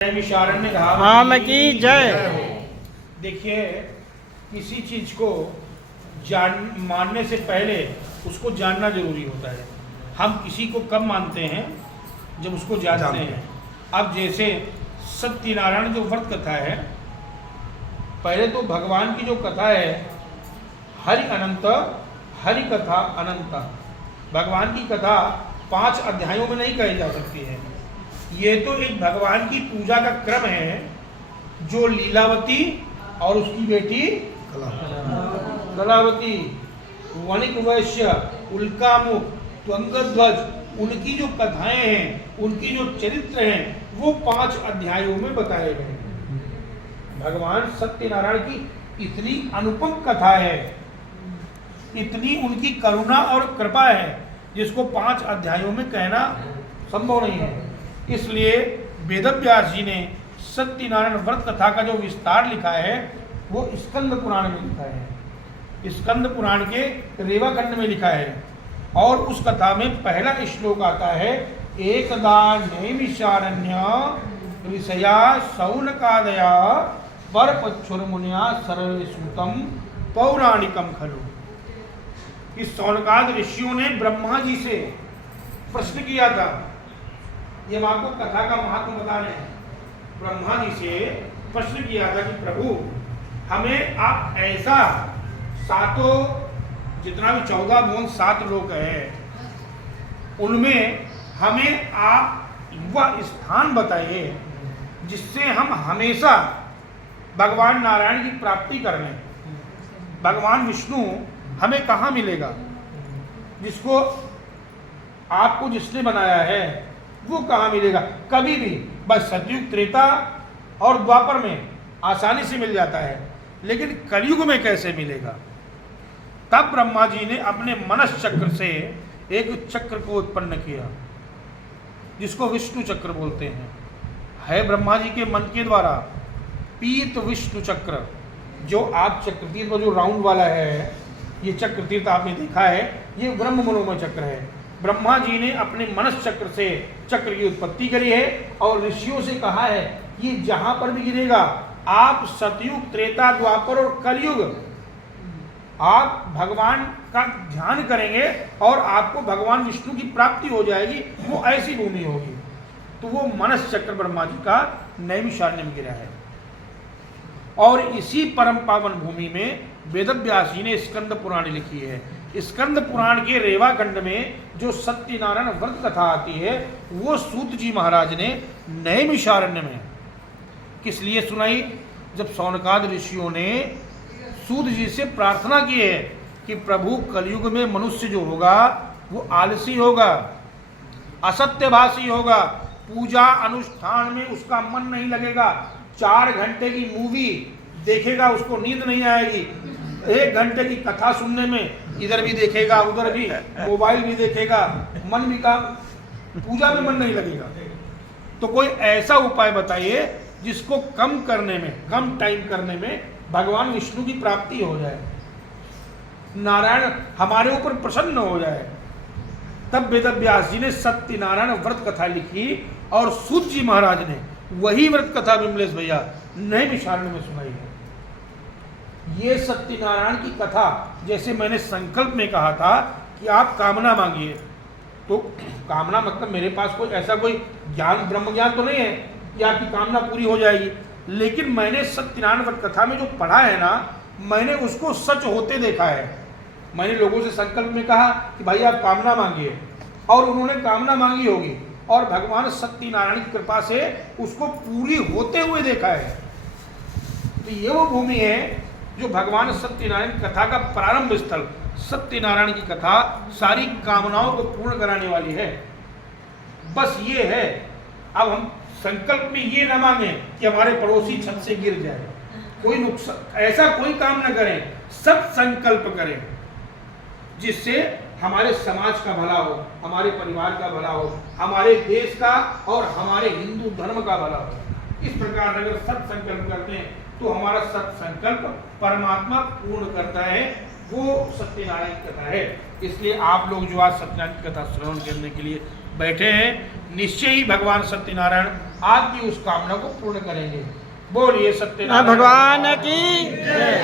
ने कहा राम की जय। देखिए, किसी चीज को मानने से पहले उसको जानना जरूरी होता है। हम किसी को कब मानते हैं? जब उसको जानते हैं। अब जैसे सत्यनारायण जो व्रत कथा है, पहले तो भगवान की जो कथा है हरि अनंत, हरि कथा अनंत। भगवान की कथा 5 अध्यायों में नहीं कही जा सकती है। ये तो एक भगवान की पूजा का क्रम है जो लीलावती और उसकी बेटी कलावती, वणिक वैश्य, उल्कामुख, त्वंगध्वज, उनकी जो कथाएं हैं, उनकी जो चरित्र हैं, वो 5 अध्यायों में बताए गए हैं। भगवान सत्यनारायण की इतनी अनुपम कथा है, इतनी उनकी करुणा और कृपा है, जिसको 5 अध्यायों में कहना संभव नहीं है। इसलिए वेदव्यास जी ने सत्यनारायण व्रत कथा का जो विस्तार लिखा है वो स्कंद पुराण में लिखा है। स्कंद पुराण के रेवा खंड में लिखा है और उस कथा में पहला श्लोक आता है, एकदा नैमिषारण्य ऋषया शौनकादया परपच्छुर्मुनिया सर्वे सूतम पौराणिकम खलु। इस शौनकाद ऋषियों ने ब्रह्मा जी से प्रश्न किया था। ये हम आपको कथा का महत्व बता रहे हैं। ब्रह्मा जी से प्रश्न किया था कि प्रभु, हमें आप ऐसा सातों, जितना भी 14 भुवन 7 लोक है, उनमें हमें आप वह स्थान बताइए जिससे हम हमेशा भगवान नारायण की प्राप्ति कर लें। भगवान विष्णु हमें कहाँ मिलेगा? जिसको आपको जिसने बनाया है वो कहाँ मिलेगा? कभी भी बस सतयुग, त्रेता और द्वापर में आसानी से मिल जाता है, लेकिन कलयुग में कैसे मिलेगा? तब ब्रह्मा जी ने अपने मनस चक्र से एक चक्र को उत्पन्न किया जिसको विष्णु चक्र बोलते हैं। है ब्रह्मा जी के मन के द्वारा पीत विष्णु चक्र, जो आप चक्रतीर्थ जो राउंड वाला है, ये चक्रतीर्थ आपने देखा है, ये ब्रह्म मनोमय चक्र है। ब्रह्मा जी ने अपने मनस चक्र से चक्र की उत्पत्ति करी है और ऋषियों से कहा है ये जहां पर भी गिरेगा, आप सतयुग, त्रेता, द्वापर और कलयुग आप भगवान का ध्यान करेंगे और आपको भगवान विष्णु की प्राप्ति हो जाएगी। वो ऐसी भूमि होगी। तो वो मनस चक्र ब्रह्मा जी का नैमिषारण्य में गिरा है और इसी परम पावन भूमि में वेदव्यास जी ने स्कंद पुराण लिखी है। स्कंद पुराण के रेवा खंड में जो सत्यनारायण व्रत कथा आती है वो सूत जी महाराज ने नैमिषारण्य में किस लिए सुनाई? जब शौनकाद ऋषियों ने सूत जी से प्रार्थना की है कि प्रभु, कलयुग में मनुष्य जो होगा वो आलसी होगा, असत्यभाषी होगा, पूजा अनुष्ठान में उसका मन नहीं लगेगा, 4 घंटे की मूवी देखेगा उसको नींद नहीं आएगी, 1 घंटे की कथा सुनने में इधर भी देखेगा उधर भी, मोबाइल भी देखेगा, मन भी काम, पूजा में मन नहीं लगेगा। तो कोई ऐसा उपाय बताइए जिसको कम करने में, कम टाइम करने में भगवान विष्णु की प्राप्ति हो जाए, नारायण हमारे ऊपर प्रसन्न हो जाए। तब वेदव्यास जी ने सत्यनारायण व्रत कथा लिखी और सूत जी महाराज ने वही व्रत कथा विमलेश भैया नैमिषारण्य में सुनाई है। ये सत्यनारायण की कथा, जैसे मैंने संकल्प में कहा था कि आप कामना मांगिए, तो कामना मतलब मेरे पास कोई ऐसा कोई ज्ञान, ब्रह्म ज्ञान तो नहीं है कि आपकी कामना पूरी हो जाएगी, लेकिन मैंने सत्यनारायण व्रत कथा में जो पढ़ा है ना, मैंने उसको सच होते देखा है। मैंने लोगों से संकल्प में कहा कि भाई आप कामना मांगिए, और उन्होंने कामना मांगी होगी और भगवान सत्यनारायण की कृपा से उसको पूरी होते हुए देखा है। तो ये वो भूमि है जो भगवान सत्यनारायण कथा का प्रारंभ स्थल। सत्यनारायण की कथा सारी कामनाओं को पूर्ण कराने वाली है। बस ये है, अब हम संकल्प में ये न मांगे कि हमारे पड़ोसी छत से गिर जाए, कोई नुकसान, ऐसा कोई काम न करें। सत संकल्प करें जिससे हमारे समाज का भला हो, हमारे परिवार का भला हो, हमारे देश का और हमारे हिंदू धर्म का भला हो। इस प्रकार अगर सत संकल्प करते हैं तो हमारा सत संकल्प परमात्मा पूर्ण करता है। वो सत्यनारायण की कथा है। इसलिए आप लोग जो आज सत्यनारायण की कथा श्रवण करने के लिए बैठे हैं, निश्चय ही भगवान सत्यनारायण आपकी उस कामना को पूर्ण करेंगे। बोलिए सत्यनारायण भगवान की जय।